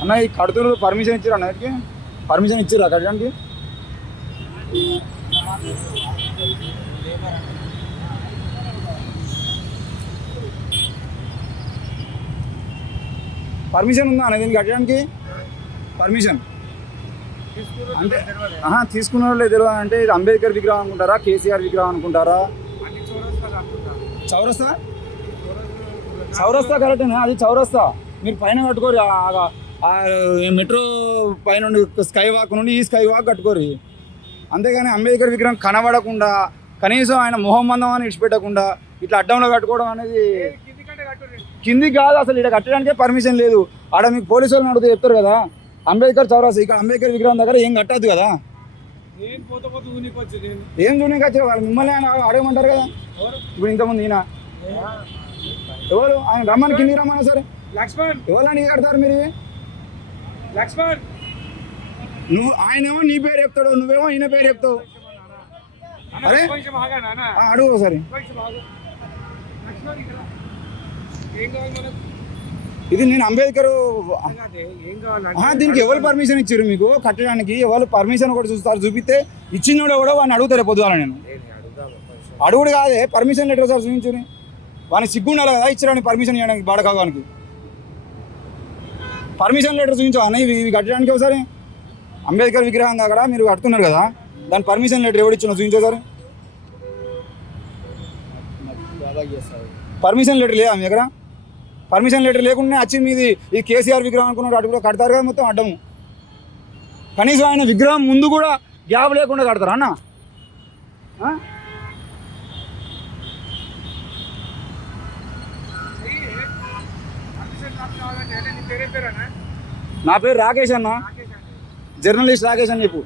అన్న ఈ కడుతున్నారు పర్మిషన్ ఇచ్చారు అన్నకి పర్మిషన్ ఇచ్చారా కట్టడానికి పర్మిషన్ ఉందా అన్న దీనికి కట్టడానికి పర్మిషన్ అంటే తీసుకున్న లేదు తెలియదు అంటే ఇది అంబేద్కర్ విగ్రహం అనుకుంటారా కేసీఆర్ విగ్రహం అనుకుంటారా చౌరస్తా చౌరస్తా కరెక్టేనా అది చౌరస్తా మీరు పైన కట్టుకోరు మెట్రో పైన స్కై వాక్ నుండి ఈ స్కై వాక్ కట్టుకోరు అంతేగాని అంబేద్కర్ విగ్రహం కనబడకుండా కనీసం ఆయన మొహమ్మందం అని విడిచిపెట్టకుండా ఇట్లా అడ్డంలో కట్టుకోవడం అనేది కిందికి కాదు అసలు ఇక్కడ కట్టడానికే పర్మిషన్ లేదు ఆడ మీకు పోలీసు వాళ్ళని అడిగితే చెప్తారు కదా అంబేద్కర్ చౌరస్తా ఇక్కడ అంబేద్కర్ విగ్రహం దగ్గర ఏం కట్టద్దు కదా ఏం జూనికి వచ్చే వాళ్ళు మిమ్మల్ని ఆయన అడగమంటారు కదా ఇప్పుడు ఇంతకుముందు ఈయన ఎవరు ఆయన రమ్మని కిందికి రమ్మన్నా సరే ఎవరని కడతారు మీరు లక్ష్మణ్ నువ్వు ఆయనేమో నీ పేరు చెప్తాడు నువ్వేమో ఈయన పేరు చెప్తావు అరే అడుగు ఒకసారి ఇది నేను అంబేద్కర్ దీనికి ఎవరు పర్మిషన్ ఇచ్చారు మీకు కట్టడానికి ఎవరు పర్మిషన్ కూడా చూస్తారు చూపిస్తే ఇచ్చిన కూడా వాడిని అడుగుతారే పొద్దుగా నేను అడుగుడు కాదే పర్మిషన్ లెటర్ సార్ చూపించుని వానికి సిగ్గు ఉండాలి కదా ఇచ్చడానికి పర్మిషన్ ఇవ్వడానికి బాడకాగానికి పర్మిషన్ లెటర్ చూపించు అన్న ఇవి కట్టడానికి ఒకసారి అంబేద్కర్ విగ్రహం కాకుండా మీరు కట్టుకున్నారు కదా దాని పర్మిషన్ లెటర్ ఎవరు ఇచ్చినా చూపించు సార్ పర్మిషన్ లెటర్ లేదా మీ దగ్గర పర్మిషన్ లెటర్ లేకుండా వచ్చి మీది ఈ కేసీఆర్ విగ్రహం అనుకున్నారు అటు కూడా కడతారు కదా మొత్తం అడ్డము కనీసం ఆయన విగ్రహం ముందు కూడా గ్యాప్ లేకుండా కడతారు అన్న నా పేరు రాకేష్ అన్న జర్నలిస్ట్ రాకేష్ అని చెప్పు